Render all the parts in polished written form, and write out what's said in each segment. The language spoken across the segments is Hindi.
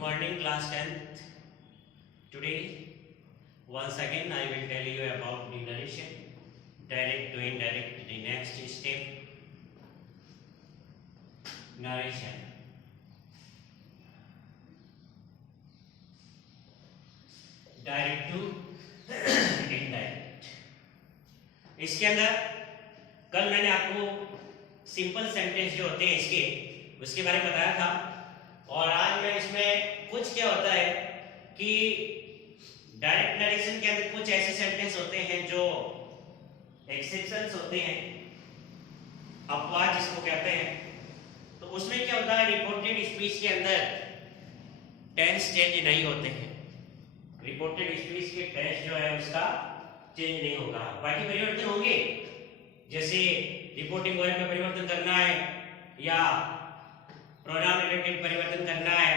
morning, class 10th. Today, once again, I will tell you about the narration, direct to indirect, the next step, narration. Direct to indirect. इसके अंदर कल मैंने आपको सिंपल सेंटेंस जो होते हैं इसके उसके बारे में बताया था, और आज मैं इसमें कुछ क्या होता है कि डायरेक्ट नरेशन के अंदर कुछ ऐसे सेंटेंस होते हैं जो एक्सेप्शंस होते हैं, अपवाद जिसको कहते हैं. तो उसमें क्या होता है, रिपोर्टेड स्पीच के अंदर टेंस चेंज नहीं होते हैं. रिपोर्टेड स्पीच के टेंस जो है उसका चेंज नहीं होगा, बाकी परिवर्तन होंगे. जैसे रिपोर्टिंग वर्ब में परिवर्तन करना है, या प्रोनाउन रिलेटेड परिवर्तन करना है,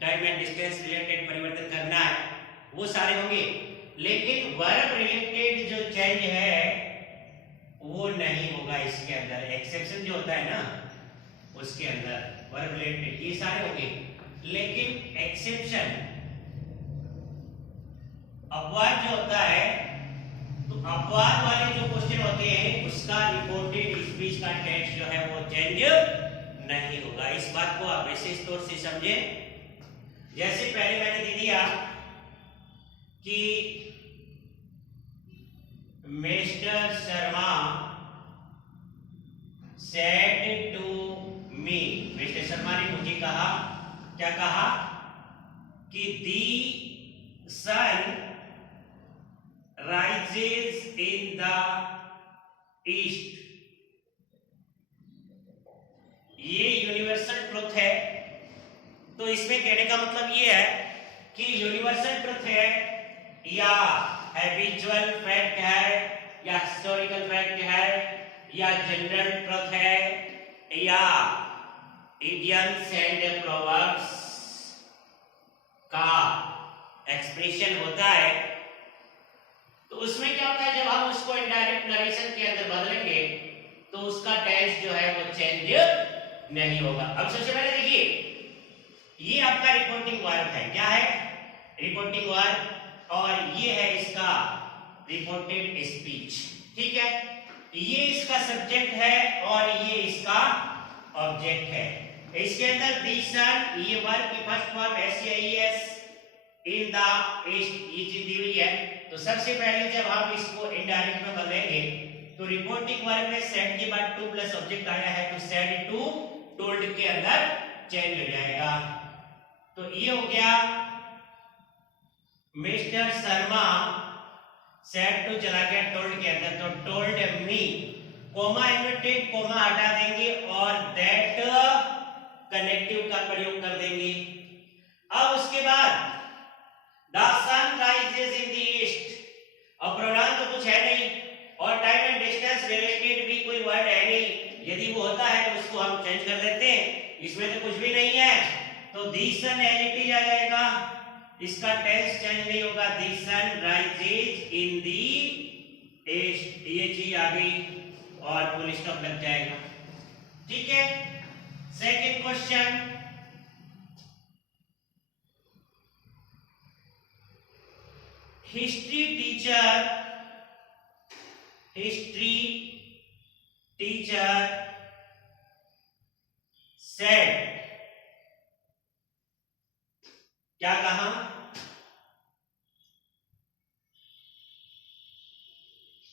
टाइम एंड डिस्टेंस रिलेटेड परिवर्तन करना है, वो सारे होंगे. लेकिन वर्ब रिलेटेड जो चेंज है वो नहीं होगा इसके अंदर. एक्सेप्शन जो होता है ना उसके अंदर वर्ब रिलेटेड ये सारे होंगे. लेकिन एक्सेप्शन अपवाद जो होता है, तो अपवाद वाले जो क्वेश्चन होते हैं उसका रिपोर्टेड स्पीच का टेंस जो है वो चेंज नहीं होगा. इस बात को आप विशेष तौर से समझें. जैसे पहले मैंने दे दिया कि Mister Sharma said to me. Mister Sharma ने मुझे कहा, क्या कहा कि the sun rises in the east. ये यूनिवर्सल ट्रुथ है. तो इसमें कहने का मतलब ये है कि यूनिवर्सल ट्रुथ है, या हैबिचुअल फैक्ट है, या हिस्टोरिकल फैक्ट है, या जनरल ट्रुथ है, या इडियम्स एंड प्रोवर्ब्स का एक्सप्रेशन होता है. तो उसमें क्या होता है, जब हम उसको इनडायरेक्ट नरेशन के अंदर बदलेंगे तो उसका टेंस जो है वो चेंज नहीं होगा. अब सबसे पहले देखिए, ये आपका रिपोर्टिंग वर्ब है. क्या है? Reporting verb. और ये है इसका रिपोर्टेड स्पीच. ठीक है, ये इसका सब्जेक्ट है और ये इसका ऑब्जेक्ट है. इसके अंदर दी सन, ये वर्ब की first form SAES, in the east, ये चीज दी हुई है. तो सबसे पहले जब हम इसको इनडायरेक्ट में बदलेंगे तो रिपोर्टिंग वर्ब में सेड के बाद टू प्लस ऑब्जेक्ट आया है, तो सेड टू टोल्ड के अंदर चेंज हो जाएगा. तो ये हो गया मिस्टर शर्मा सेड टू चला गया टोल्ड के अंदर, तो told me. Comma inverted coma हटा देंगे और दैट कनेक्टिव का प्रयोग कर देंगे. अब उसके बाद The sun rises in the east. अब प्रोनाउन तो कुछ है नहीं, और टाइम एंड डिस्टेंस रिलेटेड भी कोई वर्ड है नहीं. यदि वो होता है तो उसको हम चेंज कर देते हैं. इसमें तो कुछ भी नहीं है, तो the sun as it is आ जाएगा. इसका टेंस चेंज नहीं होगा. The sun rises in the east, ये चीज आ गई और फुल स्टॉप लग जाएगा. ठीक है. Second question, history teacher said. क्या कहा?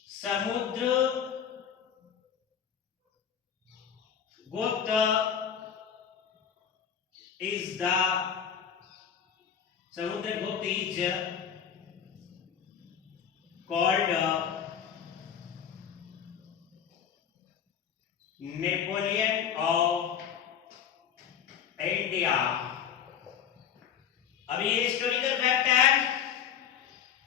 समुद्र गुप्त is called Napoleon of India. अब ये हिस्टोरिकल फैक्ट है.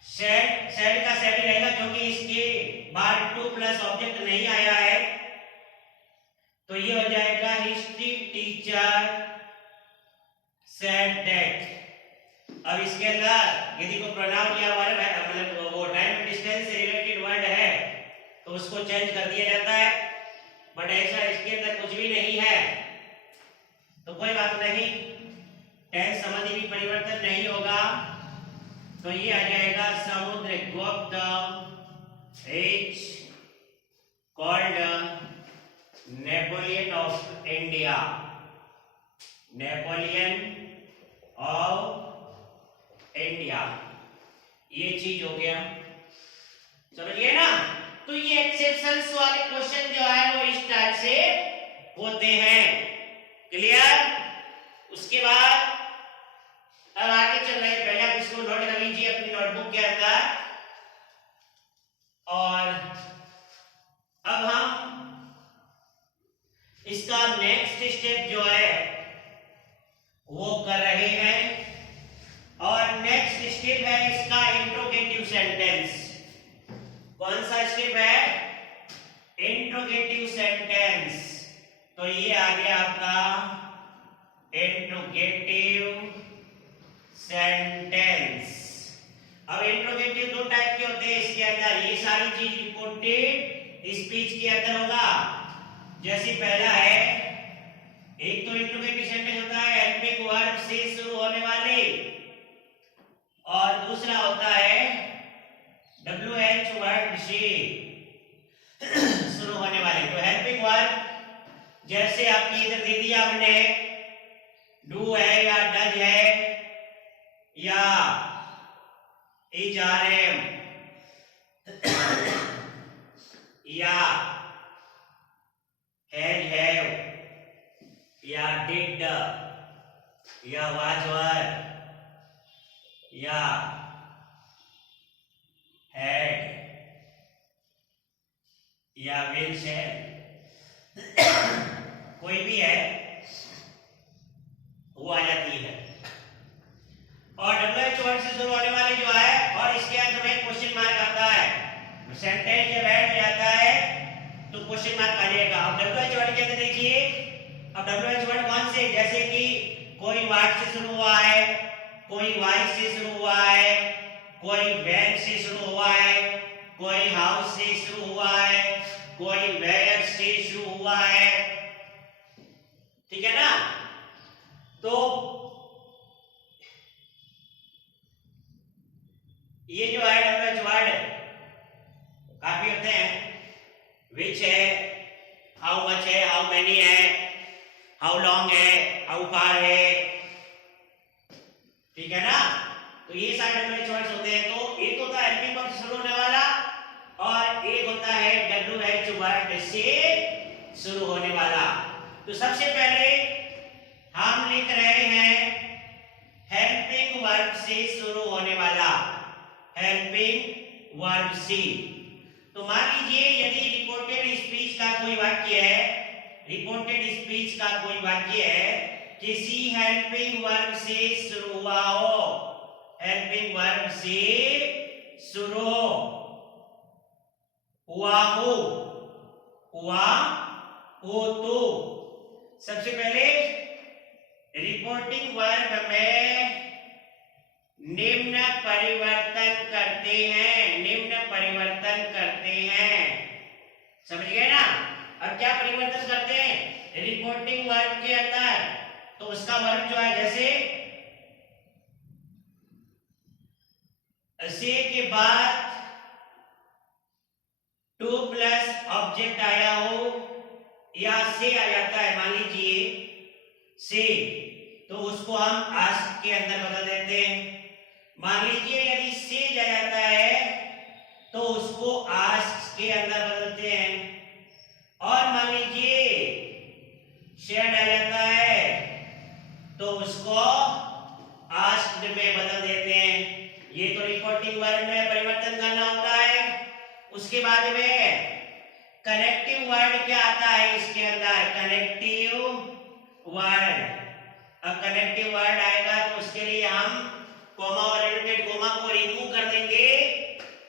सेड का सेड रहेगा क्योंकि इसके बाद टू प्लस ऑब्जेक्ट नहीं आया है, तो ये हो जाएगा हिस्ट्री टीचर सेड दैट. अब इसके अंदर यदि कोई प्रोनाउन या वर्ब है, मतलब वो टाइम एंड डिस्टेंस से रिलेटेड वर्ड है, तो उसको चेंज कर दिया जाता है. बट ऐसा इसके अंदर कुछ भी नहीं है, तो कोई बात नहीं. टेंस समाधि भी परिवर्तन नहीं होगा, तो ये आ जाएगा Samudragupta is called Napoleon of India, Napoleon of India. ये चीज हो गया, समझिए ना। तो ये एक्सेप्शंस वाले क्वेश्चन जो है वो इस टाइप से होते हैं, क्लियर। उसके बाद अब आगे चल रहे हैं, पहले आप इसको नोट कर लीजिए अपनी नोटबुक के अंदर। और अब हम इसका नेक्स्ट स्टेप जो है वो कर रहे हैं, और नेक्स्ट स्टेप है इसका इंट्रोगेटिव सेंटेंस। कौन सा स्टेप है? Interrogative sentence. तो ये आ गया आपका इंट्रोगेटिव सेंटेंस। अब इंट्रोगेटिव दो टाइप के होते हैं इसके अंदर, ये सारी चीज रिपोर्टेड स्पीच के अंदर होगा। जैसे पहला है, एक तो इंट्रोगेटिव सेंटेंस होता है हेल्पिंग वर्ब से शुरू होने वाले, और दूसरा होता है WH वर्ड से शुरू होने वाले। तो हेल्पिंग वर्ब जैसे आपकी इधर दे दिया हमने, डू है या डज है या इज आर एम या हैज हैव या डिड या वाज वर या हैड या विल शेयर, कोई भी है वो आ जाती है। और WH वर्ड से शुरू होने वाले जो है, और इसके अंत में क्वेश्चन मार्क आता है। सेंटेंस जब ऐड हो जाता है तो क्वेश्चन मार्क आ जाएगा। अब WH वर्ड के अंदर देखिए, अब WH वर्ड कौन से, जैसे कि कोई वाट से शुरू हुआ है, कोई वाई से शुरू हुआ है, कोई वैन से शुरू हुआ है, कोई हाउस से शुरू हुआ है, कोई वेयर से शुरू हुआ है, ठीक है ना। तो ये जो है WH वर्ड काफी होते हैं, विच है, हाउ मच है, हाउ मेनी है, हाउ लॉन्ग है, हाउ फार है, ठीक है ना। तो ये सारे WH वर्ड्स होते हैं। तो एक होता है हेल्पिंग वर्ब से शुरू होने वाला, और एक होता है WH वर्ड से शुरू होने वाला। तो सबसे पहले हम लिख रहे हैं हेल्पिंग वर्ब से शुरू होने वाला, हेल्पिंग वर्ब से। तो मान लीजिए यदि रिपोर्टेड स्पीच का कोई वाक्य है, रिपोर्टेड स्पीच का कोई वाक्य है, किसी हेल्पिंग वर्ब से शुरू हुआ हो, हेल्पिंग वर्ब से शुरू हुआ हो, हुआ हो, तो सबसे पहले रिपोर्टिंग वर्ब में निम्न परिवर्तन करते हैं, निम्न परिवर्तन करते हैं, समझ गए ना। अब क्या परिवर्तन करते हैं रिपोर्टिंग वर्ब के अंदर? तो उसका वर्ब जो है, जैसे से के बाद टू प्लस ऑब्जेक्ट आया हो या से आ जाता है, मान लीजिए से, तो उसको हम आस्क के अंदर बदल देते हैं। मान लीजिए यदि से आ जाता है तो उसको आस्क के अंदर बदलते हैं। और मान लीजिए शेड आ जाता है तो उसको आस्क्ड में बदल देते हैं। ये तो रिपोर्टिंग वर्ड में परिवर्तन करना होता है। उसके बाद में कनेक्टिव वर्ड क्या आता है इसके अंदर? Connective word. अब कनेक्टिव वर्ड आएगा तो उसके लिए हम कोमा और एडिटेड कोमा को रिमूव कर देंगे,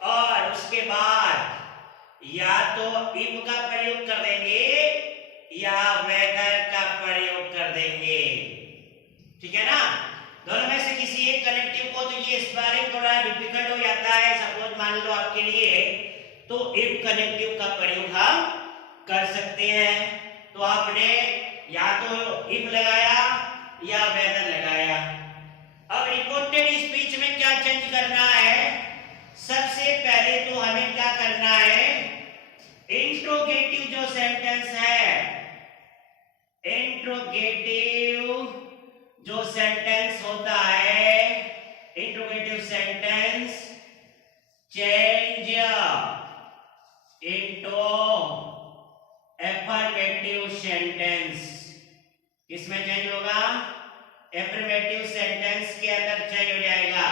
और उसके बाद या तो इफ का प्रयोग कर देंगे या वेदर का प्रयोग कर देंगे, ठीक है ना। दोनों में से किसी एक कनेक्टिव को, तो ये स्पेलिंग थोड़ा डिफिकल्ट हो जाता है, सपोज मान लो आपके लिए, तो इफ कनेक्टिव का प्रयोग हम कर सकते हैं। तो आपने या तो इफ लगाया या वेदर लगाया। अब रिपोर्टेड स्पीच में क्या चेंज करना है? सबसे पहले तो हमें क्या करना है, इंट्रोगेटिव जो सेंटेंस है, इंट्रोगेटिव जो सेंटेंस होता है, interrogative sentence change into affirmative sentence. किसमें चेंज होगा? एफर्मेटिव सेंटेंस के अंदर चेंज हो जाएगा।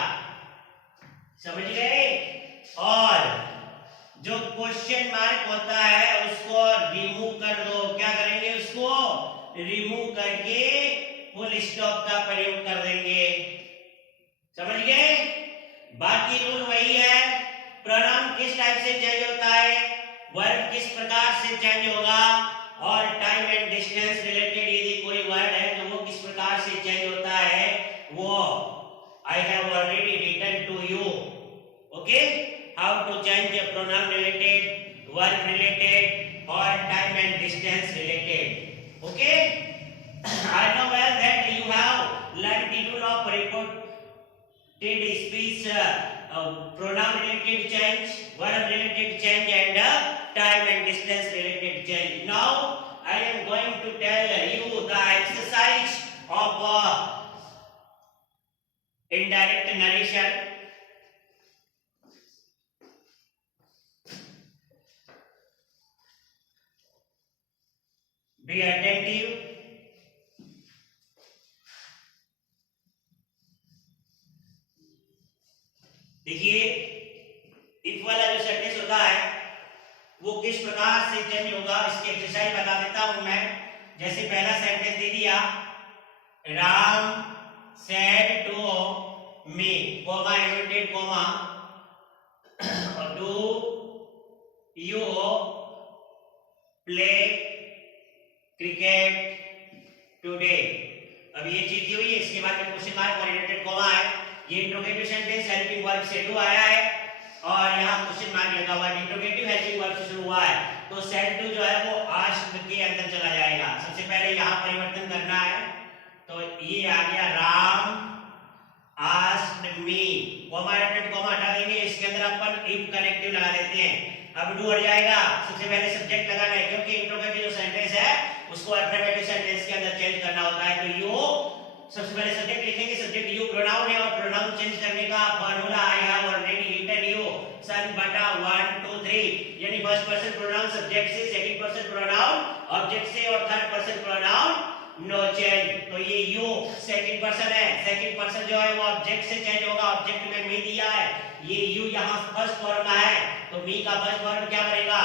समझ गए? और जो क्वेश्चन मार्क होता है उसको रिमूव कर दो। क्या करेंगे? उसको रिमूव करके फुल स्टॉप का प्रयोग कर देंगे। समझ गए? बाकी रूल वही है। प्रोनाउन किस टाइप से चेंज होता है, वर्ब किस प्रकार से चेंज होगा, और टाइम एंड डिस्टेंस रिलेटेड यदि कोई वर्ड है तो वो किस प्रकार से चेंज होता है, वो I have already written to you. Okay, how to change pronoun related, verb related और time and distance related. Okay, I know well that you have learned the rule of reported speech, pronoun related change, verb related change and time and distance related change. Now I am going to tell you the exercise of indirect narration. Be attentive. देखिए, इफ वाला जो सेंटेंस होता है वो किस प्रकार से चेंज होगा, इसकी एक्सरसाइज बता देता हूं मैं। जैसे पहला सेंटेंस दे दिया, Ram said to me, comma inverted comma, do you play cricket today. अब ये चीज हुई है, इसके बाद में क्वेश्चन मार्क और इन्वर्टेड कोमा है। ये इंट्रोगेटिव सेंटेंस हेल्पिंग वर्ब से टू आया है और यहाँ क्वेश्चन मार्क लगा हुआ है, इंट्रोगेटिव हेल्पिंग वर्ब से शुरू हुआ है, तो सेड टू जो है वो आस्क्ड के अंदर चला जाएगा। सबसे पहले यहाँ परिवर्तन करना है, तो ये आ गया Ram asked me, comma added comma हटा देंगे, इसके अंदर अपन इफ कनेक्टिव लगा देते हैं। अब डू हट जाएगा, सबसे पहले सब्जेक्ट लगाना है क्योंकि इंट्रोगेटिव जो सेंटेंस है उसको अफर्मेटिव सेंटेंस के अंदर चेंज करना होता है। तो यू, सबसे पहले सब्जेक्ट लिखेंगे, सब्जेक्ट यू प्रोनाउन है और प्रोनाउन चेंज करने का formula I have already written you, son बटा 1 2 3, यानी फर्स्ट पर्सन प्रोनाउन सब्जेक्ट से, सेकंड पर्सन प्रोनाउन ऑब्जेक्ट से और third person pronoun no change. तो ये यू सेकंड पर्सन है, सेकंड पर्सन जो है वो ऑब्जेक्ट से चेंज होगा, ऑब्जेक्ट में मी दिया है, ये यू यहाँ फर्स्ट फॉर्म में है, तो मी का फर्स्ट फॉर्म क्या बनेगा?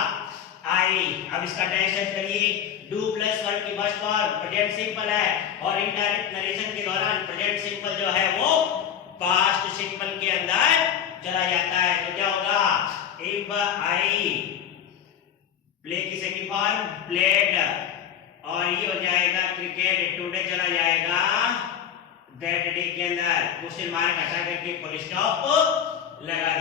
आई। अब इसका टेंस करिए, डू प्लस वर्ब की फर्स्ट फॉर्म प्रेजेंट सिंपल है और इनडायरेक्ट नरेशन के दौरान प्रेजेंट सिंपल जो है वो पास्ट सिंपल के अंदर चला जाता है। तो क्या होगा? इफ आई प्ले की सेकंड फॉर्म प्लेड, और ये हो जाएगा क्रिकेट, टुडे चला जाएगा दैट डे के अंदर, क्वेश्चन मार्क हटा करके फुल स्टॉप लगा